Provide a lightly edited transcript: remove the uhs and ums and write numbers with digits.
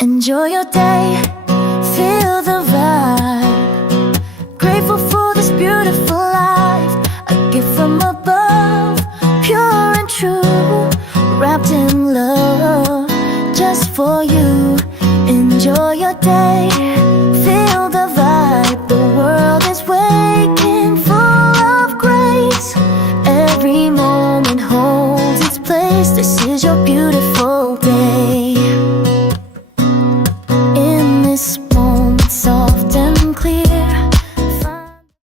Enjoy your day, feel the vibe. Grateful for this beautiful life, a gift from above, pure and true, wrapped in love, just for you. Enjoy your day, feel the vibe. The world is waking, full of grace. Every moment holds its place. This is your beautiful day.